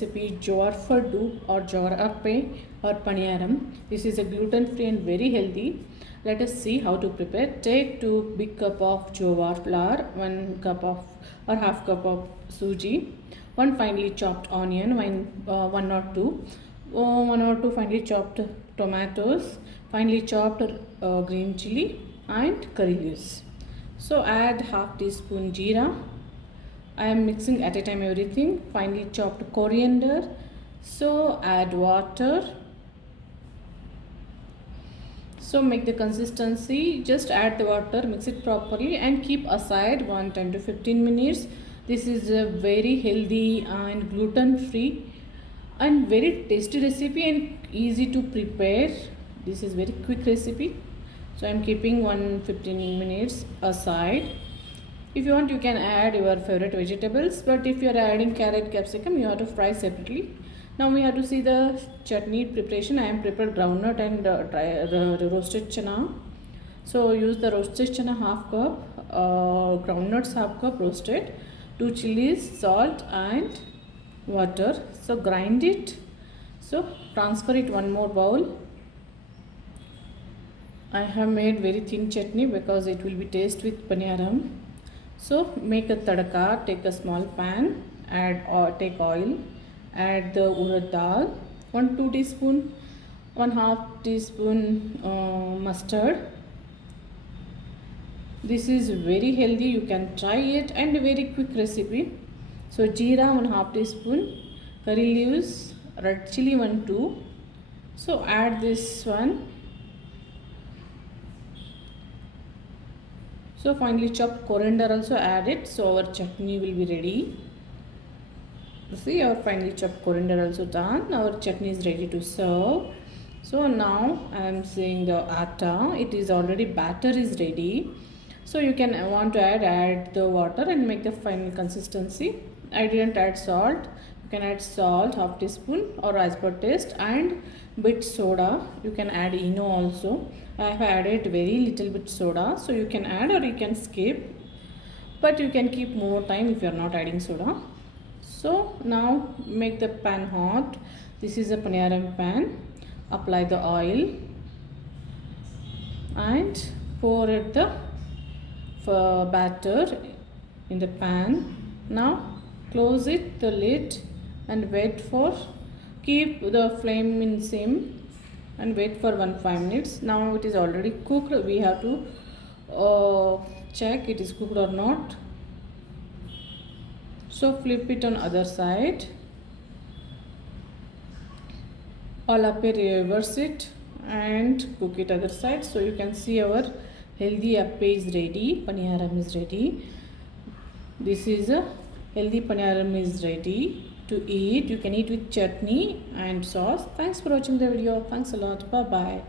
recipe Jowar Paddu or Jowar Appe or Paniyaram. This is a gluten-free and very healthy. Let us see how to prepare. Take 2 big cup of jowar flour, 1 cup of or half cup of suji, 1 finely chopped onion, 1 or 2, 1 or 2 finely chopped tomatoes, finely chopped green chili and curry leaves. So add half teaspoon jeera. I am mixing at a time everything. Finely chopped coriander. So add water. So make the consistency, just add the water, mix it properly and keep aside 10 to 15 minutes. This is a very healthy and gluten free and very tasty recipe and easy to prepare. This is very quick recipe. So I am keeping 15 minutes aside. If you want, you can add your favorite vegetables, but if you are adding carrot, capsicum, you have to fry separately. Now we have to see the chutney preparation. I am prepared groundnut and roasted chana. So use the roasted chana half cup, groundnuts half cup roasted, 2 chilies, salt and water. So grind it. So transfer it one more bowl. I have made very thin chutney because it will be taste with paniyaram. So make a tadka, take a small pan, add or take oil, add the urad dal, 1-2 teaspoon, 1/2 teaspoon mustard. This is very healthy, you can try it and a very quick recipe. So jeera 1/2 teaspoon, curry leaves, red chili 1-2. So add this one. So finely chopped coriander also add it. So our chutney will be ready. See, our finely chopped coriander also done. Our chutney is ready to serve. So now I am seeing the atta. It is already batter is ready. So you can want to add the water and make the final consistency. I didn't add salt. You can add salt, half teaspoon or as per taste, and bit soda. You can add Eno also. I have added very little bit soda, so you can add or you can skip, but you can keep more time if you are not adding soda. So now make the pan hot. This is a paniyaram pan. Apply the oil and pour it the batter in the pan. Now close it the lid and wait for, keep the flame in sim and wait for 5 minutes. Now it is already cooked. We have to check it is cooked or not. So flip it on other side. All up, reverse it and cook it other side. So you can see our healthy appe is ready. Paniyaram is ready. This is a healthy paniyaram is ready to eat. You can eat with chutney and sauce. Thanks for watching the video. Thanks a lot. Bye bye.